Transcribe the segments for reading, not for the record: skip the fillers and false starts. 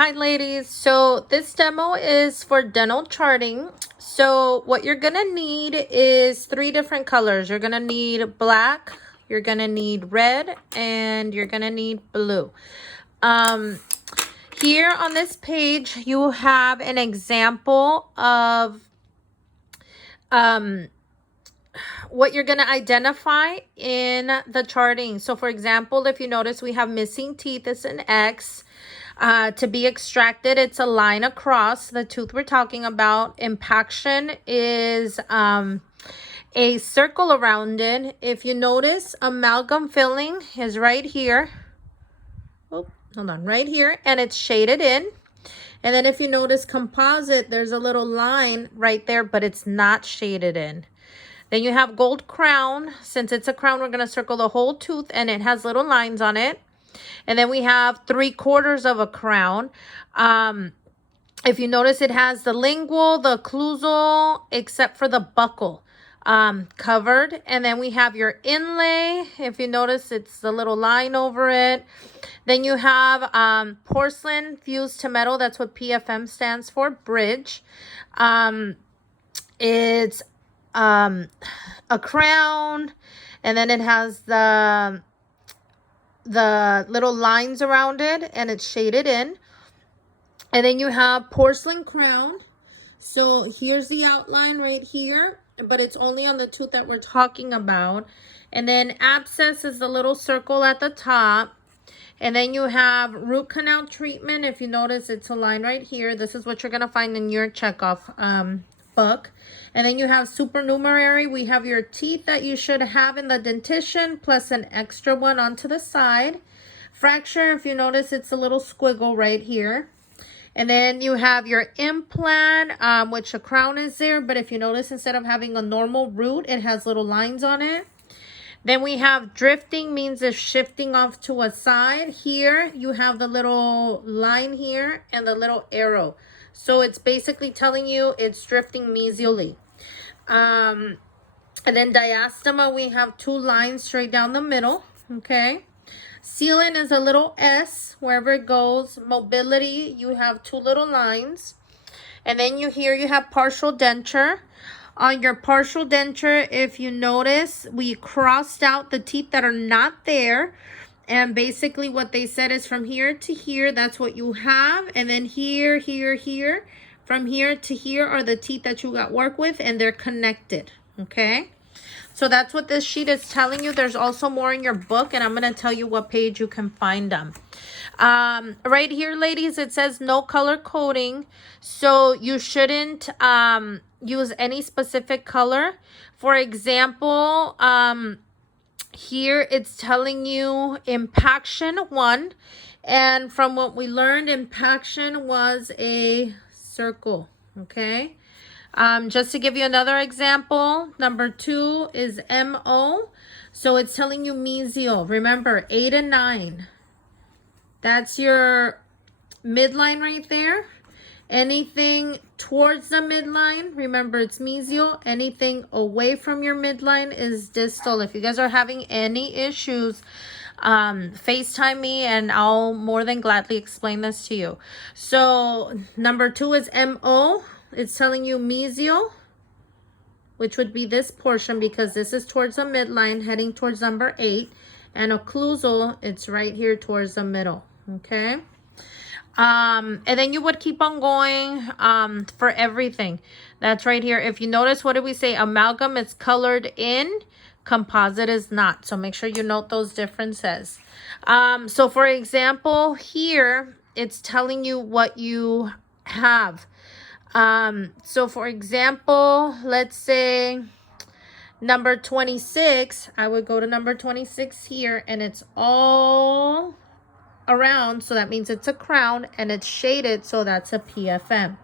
Hi ladies, so this demo is for dental charting. So what you're gonna need is 3 different colors. You're gonna need black, you're gonna need red, and you're gonna need blue. Here on this page you have an example of what you're going to identify in the charting. So for example, if you notice, we have missing teeth is an X. To be extracted, it's a line across the tooth we're talking about. Impaction is a circle around it. If you notice, amalgam filling is right here. Oh, hold on, right here, and it's shaded in. And then if you notice composite, there's a little line right there, but it's not shaded in. Then you have gold crown. Since it's a crown, we're going to circle the whole tooth and it has little lines on it. And then we have 3/4 of a crown. If you notice, it has the lingual, the occlusal, except for the buccal covered. And then we have your inlay. If you notice, it's the little line over it. Then you have porcelain fused to metal. That's what PFM stands for, bridge. It's a crown, and then it has the little lines around it, and it's shaded in. And then you have porcelain crown. So here's the outline right here, but it's only on the tooth that we're talking about. And then abscess is the little circle at the top. And then you have root canal treatment. If you notice, it's a line right here. This is what you're going to find in your checkoff book. And then you have supernumerary. We have your teeth that you should have in the dentition plus an extra one onto the side. Fracture, if you notice, it's a little squiggle right here. And then you have your implant, which a crown is there. But if you notice, instead of having a normal root, it has little lines on it. Then we have drifting, means it's shifting off to a side. Here you have the little line here and the little arrow. So it's basically telling you it's drifting mesially. And then diastema, we have 2 lines straight down the middle. Okay. Sealant is a little S wherever it goes. Mobility, you have 2 little lines. And then you have partial denture. On your partial denture, if you notice, we crossed out the teeth that are not there. And basically what they said is from here to here, that's what you have. And then here, here, here. From here to here are the teeth that you got work with, and they're connected. Okay? So that's what this sheet is telling you. There's also more in your book, and I'm going to tell you what page you can find them. Right here, ladies, it says no color coding. So you shouldn't use any specific color. For example, here it's telling you impaction 1. And from what we learned, impaction was a circle. Okay. Just to give you another example, number 2 is MO. So it's telling you mesial. Remember, 8 and 9. That's your midline right there. Anything towards the midline, remember it's mesial. Anything away from your midline is distal. If you guys are having any issues, FaceTime me and I'll more than gladly explain this to you. So number 2 is MO. It's telling you mesial, which would be this portion because this is towards the midline heading towards number 8. And occlusal, it's right here towards the middle. Okay. And then you would keep on going for everything. That's right here. If you notice, what did we say? Amalgam is colored in. Composite is not. So make sure you note those differences. So for example, here, it's telling you what you have. So for example, let's say number 26, I would go to number 26 here, and it's all around, so that means it's a crown, and it's shaded, so that's a PFM.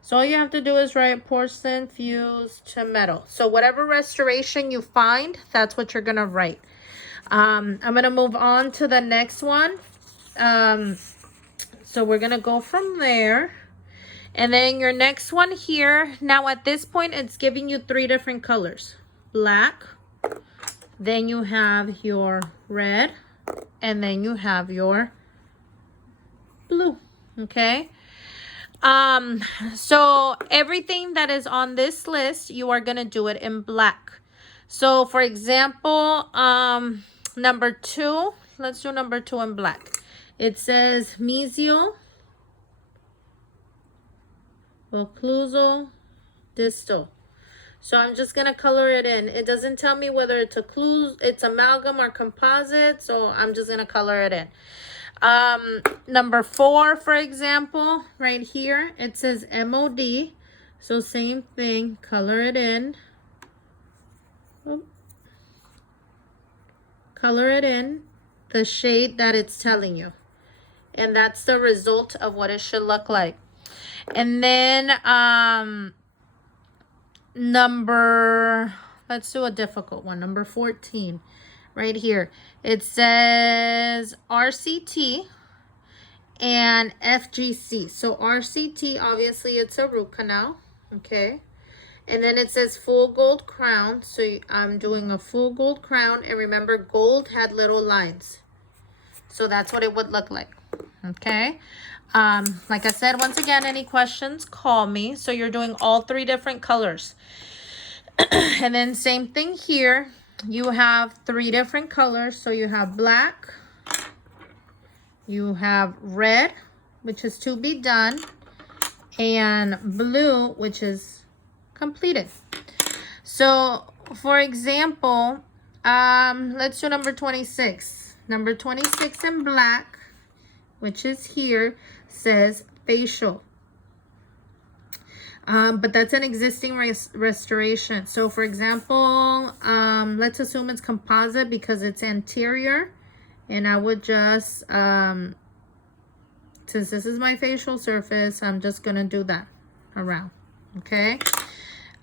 So all you have to do is write porcelain fused to metal. So whatever restoration you find, that's what you're gonna write. I'm gonna move on to the next one. So we're gonna go from there. And then your next one here, now at this point, it's giving you 3 different colors. Black, then you have your red, and then you have your blue. Okay. So everything that is on this list, you are going to do it in black. So for example, number 2, let's do number 2 in black. It says mesial, occlusal, distal. So I'm just going to color it in. It doesn't tell me whether it's amalgam or composite, so I'm just going to color it in. Number 4, for example, right here, it says MOD. So same thing, color it in. Color it in the shade that it's telling you. And that's the result of what it should look like. And then, let's do a difficult one. Number 14, right here. It says RCT and FGC. So RCT, obviously it's a root canal, okay? And then it says full gold crown. So I'm doing a full gold crown. And remember, gold had little lines. So that's what it would look like, okay? Like I said, once again, any questions, call me. So you're doing all 3 different colors. And then same thing here. You have 3 different colors. So you have black, you have red, which is to be done, and blue, which is completed. So for example, let's do number 26. Number 26 in black, which is here, says facial. But that's an existing restoration. So for example, let's assume it's composite because it's anterior. And I would just, since this is my facial surface, I'm just going to do that around. Okay.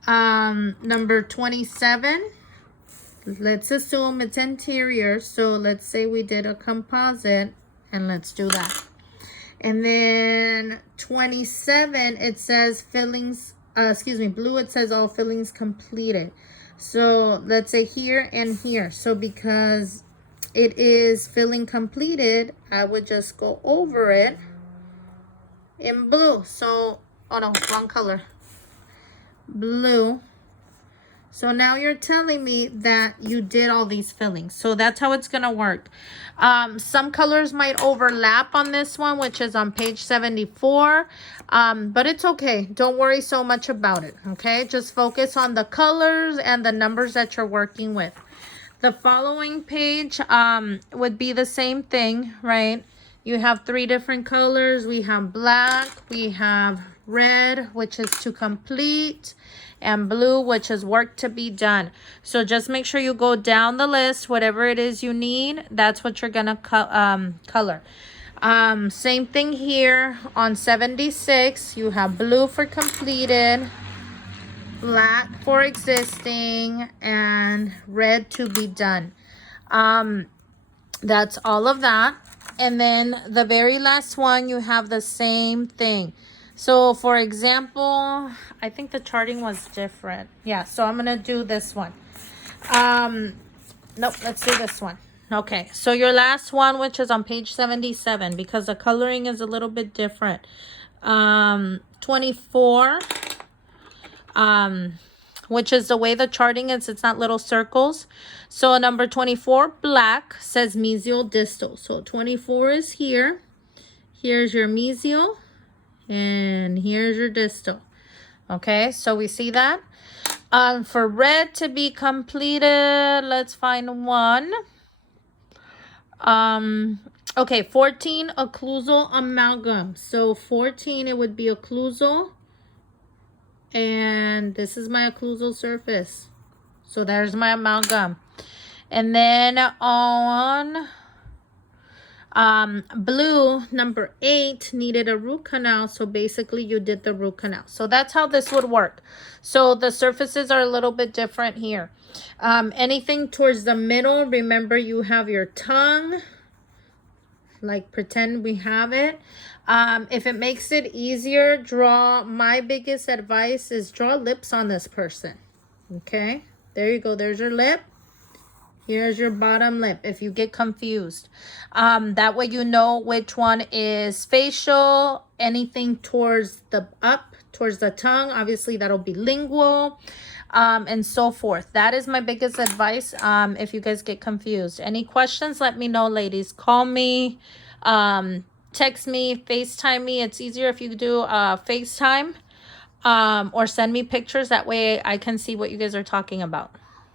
Number 27. Let's assume it's anterior. So let's say we did a composite, and let's do that. And then 27, it says fillings, blue, it says all fillings completed. So let's say here and here. So because it is filling completed, I would just go over it in blue. So, oh no, wrong color. Blue. So now you're telling me that you did all these fillings. So that's how it's going to work. Some colors might overlap on this one, which is on page 74. But it's okay. Don't worry so much about it. Okay. Just focus on the colors and the numbers that you're working with. The following page would be the same thing, right? You have 3 different colors. We have black. We have red, which is to complete, and blue, which is work to be done. So just make sure you go down the list. Whatever it is you need, that's what you're going to color. Same thing here on 76. You have blue for completed, black for existing, and red to be done. That's all of that. And then the very last one, you have the same thing. So for example, I think the charting was different. Yeah, so I'm going to do this one. Nope, let's do this one. Okay, so your last one, which is on page 77, because the coloring is a little bit different. 24, which is the way the charting is. It's not little circles. So number 24, black, says mesial distal. So 24 is here. Here's your mesial. And here's your distal. Okay, so we see that. For red to be completed, let's find one. Okay, 14, occlusal amalgam. So 14, it would be occlusal. And this is my occlusal surface. So there's my amalgam. And then on blue, number 8, needed a root canal. So basically you did the root canal. So that's how this would work. So the surfaces are a little bit different here. Anything towards the middle, remember you have your tongue. Like pretend we have it. If it makes it easier, my biggest advice is draw lips on this person. Okay, there you go. There's your lip. Here's your bottom lip if you get confused. That way you know which one is facial, anything towards the up, towards the tongue. Obviously, that'll be lingual, and so forth. That is my biggest advice if you guys get confused. Any questions, let me know, ladies. Call me, text me, FaceTime me. It's easier if you do FaceTime, or send me pictures. That way I can see what you guys are talking about.